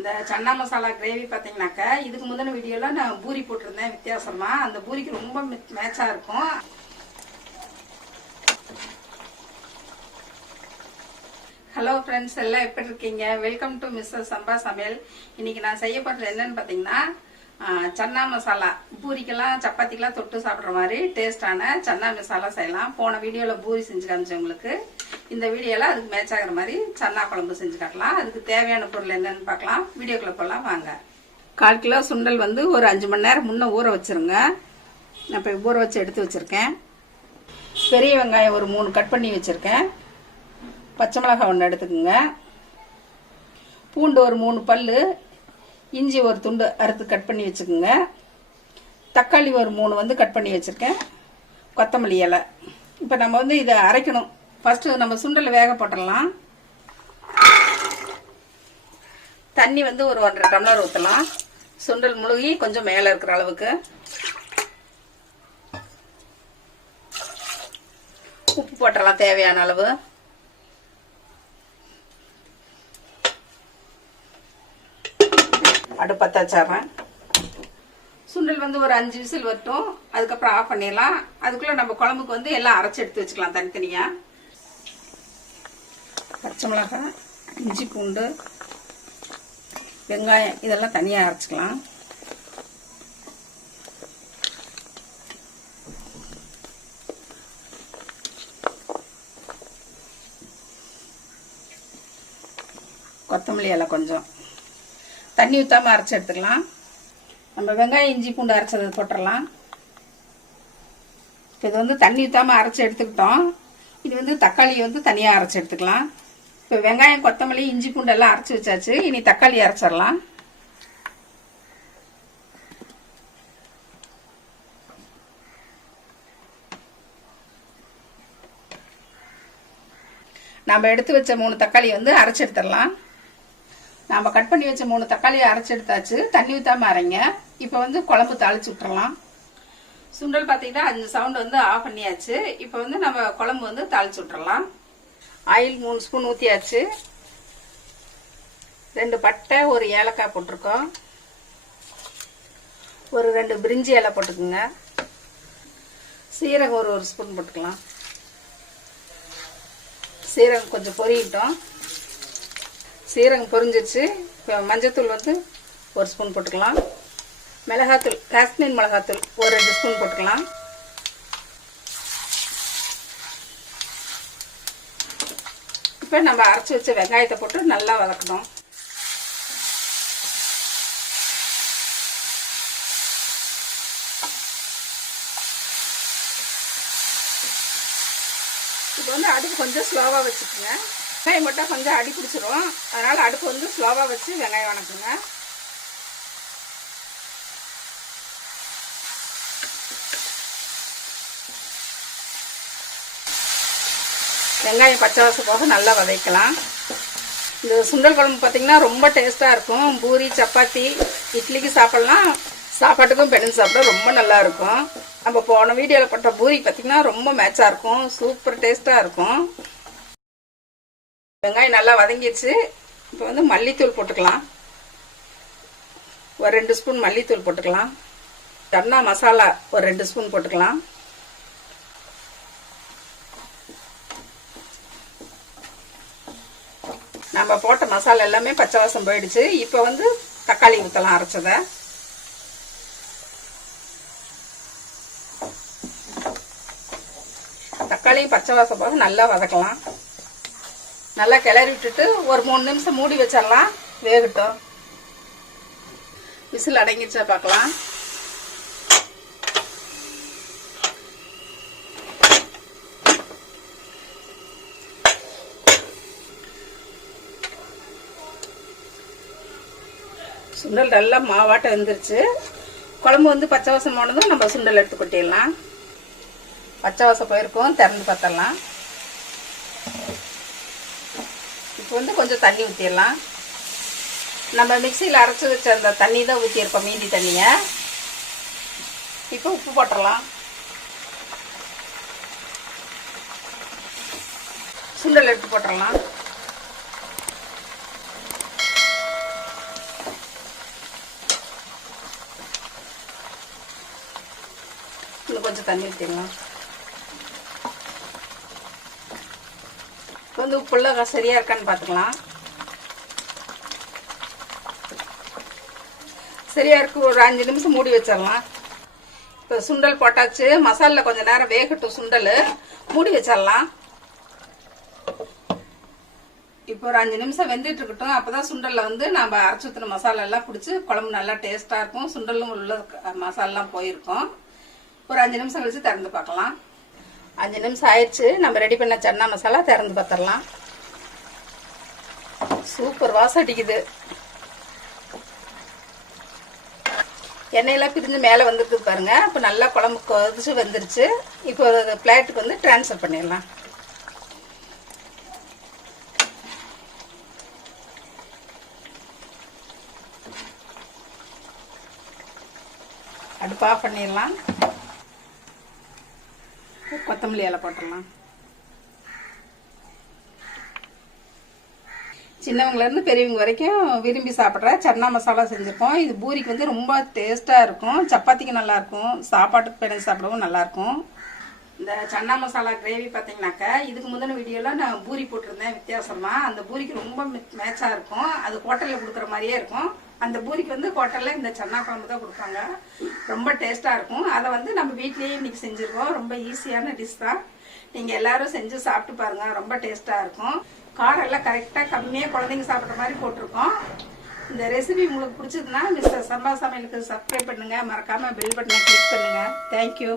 இந்த சன்னா மசாலா கிரேவி பார்த்தீங்கன்னாக்கா இதுக்கு முந்தின வீடியோவில் நான் பூரி போட்டிருந்தேன் வித்தியாசமாக. அந்த பூரிக்கு ரொம்ப மேட்சாக இருக்கும். ஹலோ ஃப்ரெண்ட்ஸ், எல்லாம் எப்படி இருக்கீங்க? வெல்கம் டு மிஸ்ஸஸ் சம்பா சமையல். இன்னைக்கு நான் செய்ய போகிறது என்னன்னு பார்த்தீங்கன்னா சன்னா மசாலா. பூரிக்கெல்லாம் சப்பாத்திக்கெல்லாம் தொட்டு சாப்பிட்ற மாதிரி டேஸ்டான சன்னா மசாலா செய்யலாம். போன வீடியோவில் பூரி செஞ்சு காமிச்சேன் உங்களுக்கு. இந்த வீடியோவில் அதுக்கு மேட்ச் ஆகிற மாதிரி சன்னா குழம்பு செஞ்சு காட்டலாம். அதுக்கு தேவையான பொருள் என்னன்னு பார்க்கலாம். வீடியோக்குள்ளே போகலாம் வாங்க. 1/4 கிலோ சுண்டல் வந்து ஒரு 5 மணி நேரம் முன்னே ஊற வச்சுருங்க. நான் இப்போ ஊற வச்சு எடுத்து வச்சுருக்கேன். பெரிய வெங்காயம் ஒரு 3 கட் பண்ணி வச்சுருக்கேன். பச்சை மிளகாய் 1 எடுத்துக்கோங்க. பூண்டு ஒரு 3 பல், இஞ்சி ஒரு துண்டு அறுத்து கட் பண்ணி வச்சுக்கோங்க. தக்காளி ஒரு 3 வந்து கட் பண்ணி வச்சுருக்கேன். கொத்தமல்லி இலை. இப்போ நம்ம வந்து இதை அரைக்கணும். ஃபஸ்ட்டு நம்ம சுண்டலை வேக போட்டுடலாம். தண்ணி வந்து ஒரு 1.5 டம்ளர் ஊற்றலாம். சுண்டல் முழுகி கொஞ்சம் மேலே இருக்கிற அளவுக்கு. உப்பு போட்டுடலாம் தேவையான அளவு. அடுப்பு பற்ற வச்சிடுறேன். சுண்டல் வந்து ஒரு 5 விசில் வரட்டும். அதுக்கப்புறம் ஆஃப் பண்ணிடலாம். அதுக்குள்ளே நம்ம குழம்புக்கு வந்து எல்லாம் அரைச்சி எடுத்து வச்சுக்கலாம் தனித்தனியாக. பச்சை மிளகாய், இஞ்சி பூண்டு, வெங்காயம் இதெல்லாம் தனியாக அரைச்சிக்கலாம். கொத்தமல்லி இலை கொஞ்சம். தண்ணி ஊற்றாமல் அரைச்சி எடுத்துக்கலாம். நம்ம வெங்காயம் இஞ்சி பூண்டு அரைச்சது போட்டுடலாம். இது வந்து தண்ணி ஊற்றாமல் அரைச்சி எடுத்துக்கிட்டோம். இது வந்து தக்காளி வந்து தனியாக அரைச்சி எடுத்துக்கலாம். இப்போ வெங்காயம் கொத்தமல்லி இஞ்சி பூண்டு எல்லாம் அரைச்சி வச்சாச்சு. இனி தக்காளி அரைச்சிடலாம். நம்ம எடுத்து வச்ச 3 தக்காளி வந்து அரைச்சி எடுத்துடலாம். நம்ம கட் பண்ணி வச்ச 3 தக்காளியை அரைச்சி எடுத்தாச்சு. தண்ணி ஊற்றாம அரைங்க. இப்போ வந்து குழம்பு தாளிச்சு விட்டுறலாம். சுண்டல் பார்த்தீங்கன்னா 5 சவுண்ட் வந்து ஆஃப் பண்ணியாச்சு. இப்போ வந்து நம்ம குழம்பு வந்து தாளிச்சு விட்டுறலாம். ஆயில் 3 ஸ்பூன் ஊற்றியாச்சு. 2 பட்டை, ஒரு ஏலக்காய் போட்டிருக்கோம். ஒரு 2 பிரிஞ்சி இலை போட்டுக்குங்க. சீரகம் ஒரு ஸ்பூன் போட்டுக்கலாம். சீரகம் கொஞ்சம் பொரியட்டும். சீரகம் பொரிஞ்சிருச்சு. இப்போ மஞ்சத்தூள் வந்து 1 ஸ்பூன் போட்டுக்கலாம். மிளகாத்தூள், காஷ்மீர் மிளகாத்தூள் ஒரு 2 ஸ்பூன் போட்டுக்கலாம். இப்போ நம்ம அரைச்சி வச்ச வெங்காயத்தை போட்டு நல்லா வதக்கணும். இப்போ வந்து அடுப்பு கொஞ்சம் ஸ்லோவாக வச்சுக்கோங்க. வெங்காயம் மட்டும் கொஞ்சம் அடி பிடிச்சிரும். அதனால் அடுப்பு வந்து ஸ்லோவாக வச்சு வெங்காயம் வணக்குங்க. வெங்காயம் பச்சை வாசம் போக நல்லா வதக்கலாம். இந்த சுண்டல் குழம்பு பார்த்தீங்கன்னா ரொம்ப டேஸ்ட்டாக இருக்கும். பூரி, சப்பாத்தி, இட்லிக்கு சாப்பிட்லாம். சாப்பாட்டுக்கும் பெண்ணு சாப்பிட ரொம்ப நல்லா இருக்கும். நம்ம போன வீடியோவில் போட்ட பூரி பார்த்தீங்கன்னா ரொம்ப மேட்சாக இருக்கும். சூப்பர் டேஸ்ட்டாக இருக்கும். வெங்காயம் நல்லா வதங்கிடுச்சு. இப்போ வந்து மல்லித்தூள் போட்டுக்கலாம். ஒரு 2 ஸ்பூன் மல்லித்தூள் போட்டுக்கலாம். சன்னா மசாலா ஒரு 2 ஸ்பூன் போட்டுக்கலாம். நம்ம போட்ட மசாலா எல்லாமே பச்சை வாசம் போயிடுச்சு. இப்போ வந்து தக்காளி ஊற்றலாம் அரைச்சதை. தக்காளியும் பச்சை வாசம் போக நல்லா வதக்கலாம். நல்லா கிளறி விட்டுட்டு ஒரு 3 நிமிஷம் மூடி வச்சிடலாம். வேகட்டும். விசில் அடங்கிடுச்சா பார்க்கலாம். சுண்டல் நல்லா மாவாட்ட வந்துருச்சு. குழம்பு வந்து பச்சை வாசம் போனதும் நம்ம சுண்டல் எடுத்து கொட்டிடலாம். பச்சை வாசம் போயிருக்கோம். திறந்து பார்த்தலாம். இப்போ வந்து கொஞ்சம் தண்ணி ஊற்றிடலாம். நம்ம மிக்சியில் அரைச்சி வச்ச அந்த தண்ணி தான் ஊற்றியிருக்கோம், மீதி தண்ணியை. இப்போ உப்பு போட்டுடலாம். சுண்டல் எடுத்து போட்டுடலாம். இன்னும் கொஞ்சம் தண்ணி ஊற்றிடலாம். இப்போ வந்து உப்புலாம் சரியாக இருக்கான்னு பார்த்துக்கலாம். சரியாக இருக்கு. ஒரு 5 நிமிஷம் மூடி வச்சிடலாம். இப்போ சுண்டல் போட்டாச்சு. மசாலில் கொஞ்சம் நேரம் வேகட்டும். சுண்டல் மூடி வச்சிடலாம். இப்போ ஒரு 5 நிமிஷம் வெந்துட்டு இருக்கட்டும். அப்போதான் சுண்டலில் வந்து நம்ம அரைச்சி ஊற்றின மசாலா எல்லாம் பிடிச்சி குழம்பு நல்லா டேஸ்ட்டாக இருக்கும். சுண்டலும் உள்ள மசாலாம் போயிருக்கும். ஒரு 5 நிமிஷம் கழிச்சு திறந்து பார்க்கலாம். 5 நிமிஷம் ஆயிடுச்சு. நம்ம ரெடி பண்ண சன்னா மசாலா திறந்து பார்த்துடலாம். சூப்பர் வாசம் அடிக்குது. எண்ணெயெல்லாம் பிரிஞ்சு மேலே வந்துருக்கு பாருங்க. இப்போ நல்லா குழம்பு கொதிச்சு வந்துருச்சு. இப்போ ஒரு பிளேட்டுக்கு வந்து ட்ரான்ஸ்ஃபர் பண்ணிடலாம். அடுப்பு ஆஃப் பண்ணிடலாம். கொத்தமல்லி இலை போட்டுடலாம். சின்னவங்கலேருந்து பெரியவங்க வரைக்கும் விரும்பி சாப்பிட்ற சன்னா மசாலா செஞ்சுருக்கோம். இது பூரிக்கு வந்து ரொம்ப டேஸ்ட்டாக இருக்கும். சப்பாத்திக்கு நல்லாயிருக்கும். சாப்பாட்டுக்கு பிணைஞ்சு சாப்பிடவும் நல்லாயிருக்கும். இந்த சன்னா மசாலா கிரேவி பார்த்தீங்கன்னாக்கா இதுக்கு முந்தின வீடியோவில் நான் பூரி போட்டிருந்தேன் வித்தியாசமாக. அந்த பூரிக்கு ரொம்ப மேட்சாக இருக்கும். அது ஹோட்டலில் கொடுக்குற மாதிரியே இருக்கும். அந்த பூரிக்கு வந்து ஹோட்டலில் இந்த சன்னா குழம்பு தான் கொடுப்பாங்க. ரொம்ப டேஸ்ட்டாக இருக்கும். அதை வந்து நம்ம வீட்லேயே இன்றைக்கி செஞ்சுருக்கோம். ரொம்ப ஈஸியான டிஷ் தான். நீங்கள் எல்லோரும் செஞ்சு சாப்பிட்டு பாருங்கள். ரொம்ப டேஸ்ட்டாக இருக்கும். காரம் எல்லாம் கரெக்டாக கம்மியாக குழந்தைங்க சாப்பிட்ற மாதிரி போட்டிருக்கோம். இந்த ரெசிபி உங்களுக்கு பிடிச்சதுன்னா மிஸ்டர் சம்பா சமையலுக்கு சப்ஸ்கிரைப் பண்ணுங்கள். மறக்காமல் பெல் பட்டனை கிளிக் பண்ணுங்கள். தேங்க்யூ.